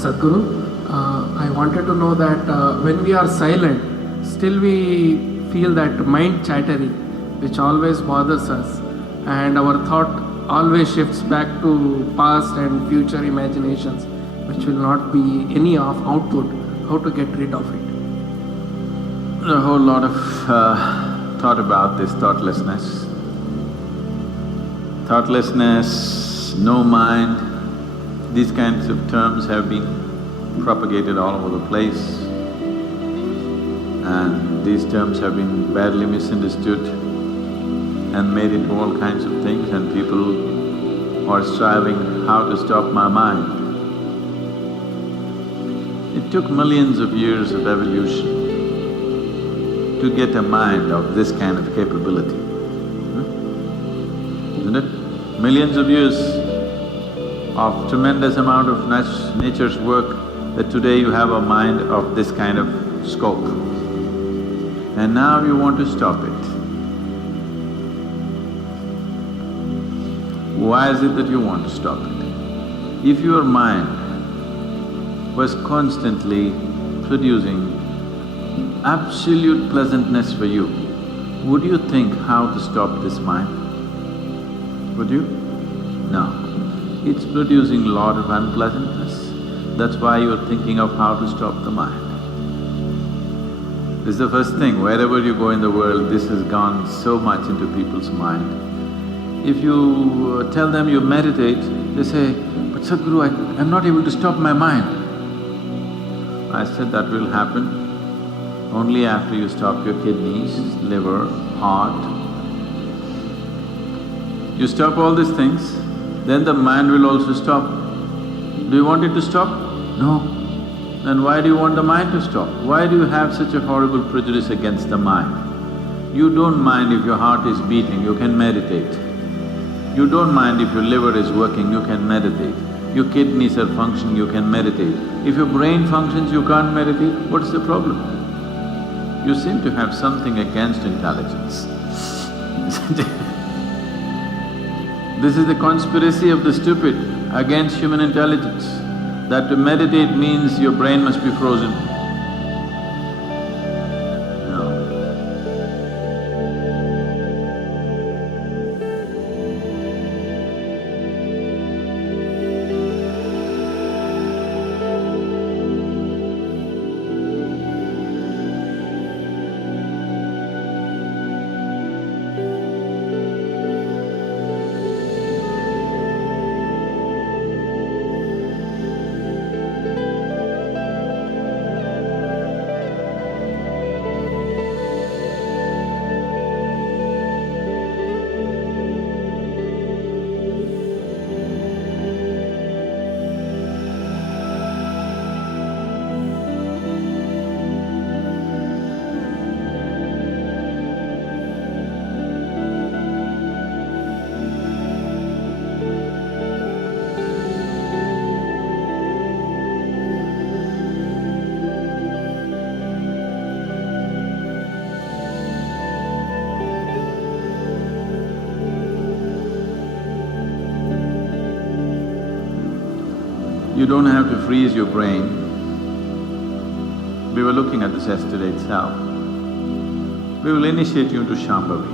Sadhguru, I wanted to know that when we are silent, still we feel that mind chattering, which always bothers us, and our thought always shifts back to past and future imaginations, which will not be any of output. How to get rid of it? A whole lot of thought about this thoughtlessness. Thoughtlessness, no mind, these kinds of terms have been propagated all over the place, and these terms have been badly misunderstood and made into all kinds of things, and people are striving how to stop my mind. It took millions of years of evolution to get a mind of this kind of capability, isn't it? Millions of years of tremendous amount of nature's work that today you have a mind of this kind of scope. And now you want to stop it. Why is it that you want to stop it? If your mind was constantly producing absolute pleasantness for you, would you think how to stop this mind? Would you? No. It's producing a lot of unpleasantness. That's why you're thinking of how to stop the mind. This is the first thing, wherever you go in the world, this has gone so much into people's mind. If you tell them you meditate, they say, but Sadhguru, I'm not able to stop my mind. I said that will happen only after you stop your kidneys, liver, heart. You stop all these things, then the mind will also stop. Do you want it to stop? No. Then why do you want the mind to stop? Why do you have such a horrible prejudice against the mind? You don't mind if your heart is beating, you can meditate. You don't mind if your liver is working, you can meditate. Your kidneys are functioning, you can meditate. If your brain functions, you can't meditate, what's the problem? You seem to have something against intelligence. This is the conspiracy of the stupid against human intelligence, that to meditate means your brain must be frozen. No. You don't have to freeze your brain. We were looking at this yesterday itself. We will initiate you into Shambhavi.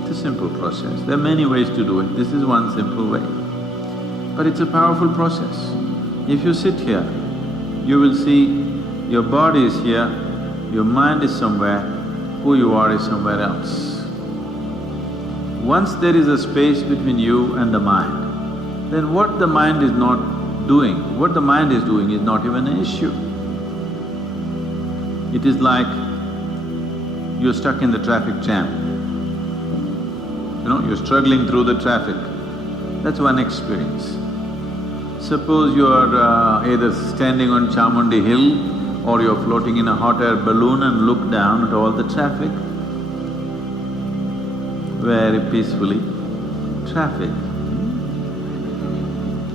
It's a simple process. There are many ways to do it, this is one simple way. But it's a powerful process. If you sit here, you will see your body is here, your mind is somewhere, who you are is somewhere else. Once there is a space between you and the mind, then what the mind is not doing, what the mind is doing is not even an issue. It is like you're stuck in the traffic jam. You're struggling through the traffic. That's one experience. Suppose you are either standing on Chamundi Hill or you're floating in a hot air balloon and look down at all the traffic, very peacefully. Traffic.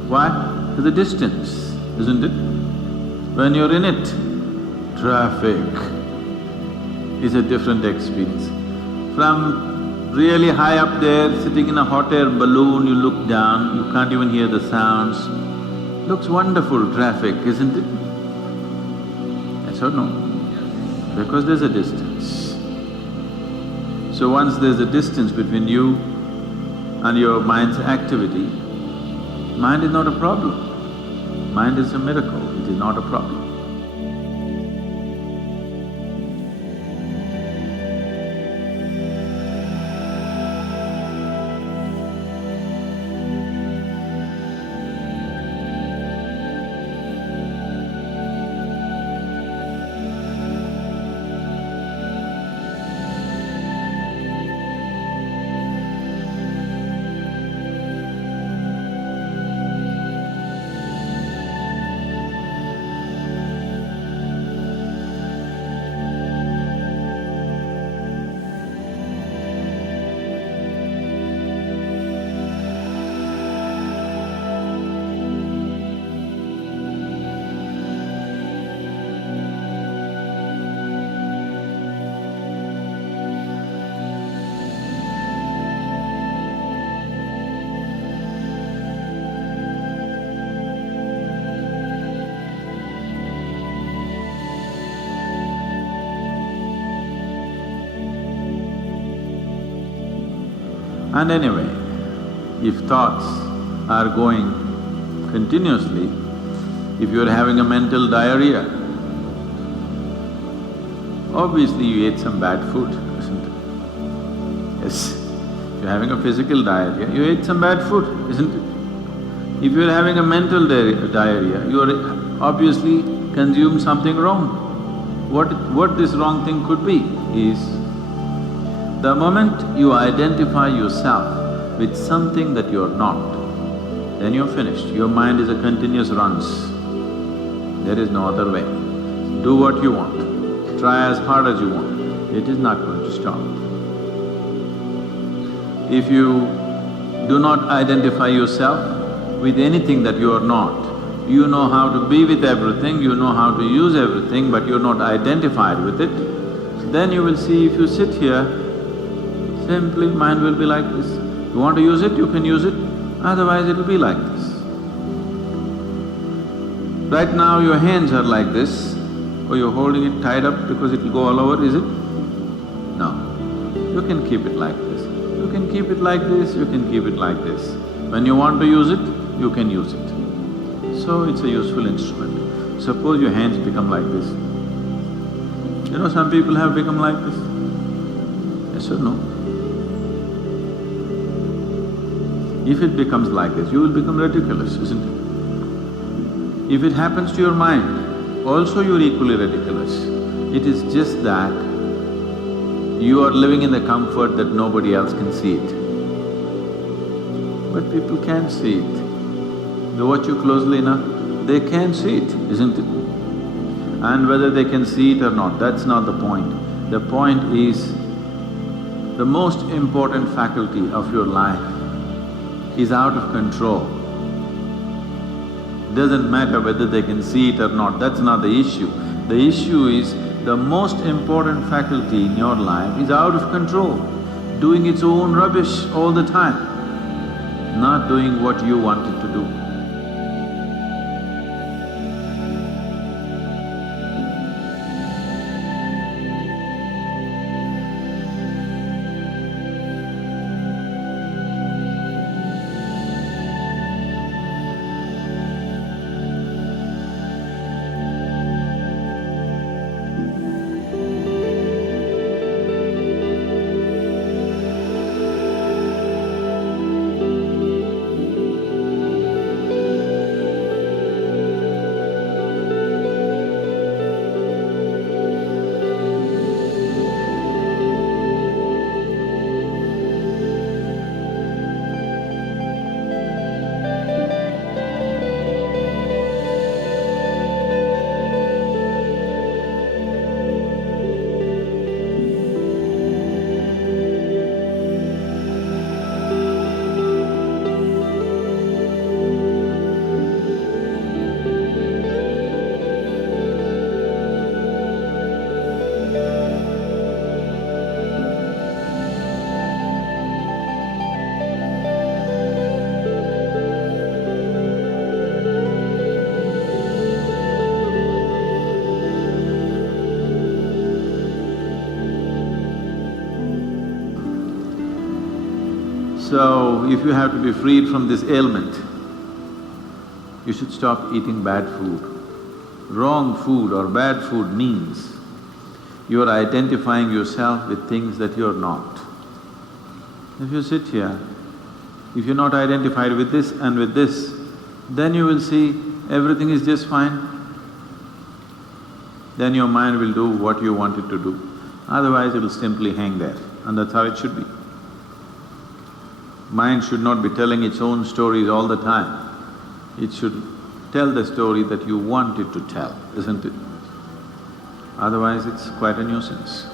Why? To the distance, isn't it? When you're in it, traffic is a different experience. From really high up there, sitting in a hot air balloon, you look down, you can't even hear the sounds. Looks wonderful, traffic, isn't it? Yes or no? Because there's a distance. So once there's a distance between you and your mind's activity, mind is not a problem. Mind is a miracle, it is not a problem. And anyway, if thoughts are going continuously, if you're having a mental diarrhea, obviously you ate some bad food, isn't it? Yes. If you're having a physical diarrhea, you ate some bad food, isn't it? If you're having a mental diarrhea, you're obviously consumed something wrong. What this wrong thing could be is, the moment you identify yourself with something that you're not, then you're finished. Your mind is a continuous runs. There is no other way. Do what you want, try as hard as you want, it is not going to stop. If you do not identify yourself with anything that you are not, you know how to be with everything, you know how to use everything, but you're not identified with it, then you will see if you sit here, simply mind will be like this. You want to use it, you can use it, otherwise it'll be like this. Right now your hands are like this, or you're holding it tied up because it'll go all over, is it? No. You can keep it like this. You can keep it like this, you can keep it like this. When you want to use it, you can use it. So it's a useful instrument. Suppose your hands become like this. You know, some people have become like this. Yes or no? If it becomes like this, you will become ridiculous, isn't it? If it happens to your mind, also you're equally ridiculous. It is just that you are living in the comfort that nobody else can see it. But people can see it. They watch you closely enough, they can see it, isn't it? And whether they can see it or not, that's not the point. The point is, the most important faculty of your life is out of control. Doesn't matter whether they can see it or not, that's not the issue. The issue is, the most important faculty in your life is out of control, doing its own rubbish all the time, not doing what you want it to do. So, if you have to be freed from this ailment, you should stop eating bad food. Wrong food or bad food means you are identifying yourself with things that you're not. If you sit here, if you're not identified with this and with this, then you will see everything is just fine. Then your mind will do what you want it to do. Otherwise, it will simply hang there, and that's how it should be. Mind should not be telling its own stories all the time. It should tell the story that you want it to tell, isn't it? Otherwise, it's quite a nuisance.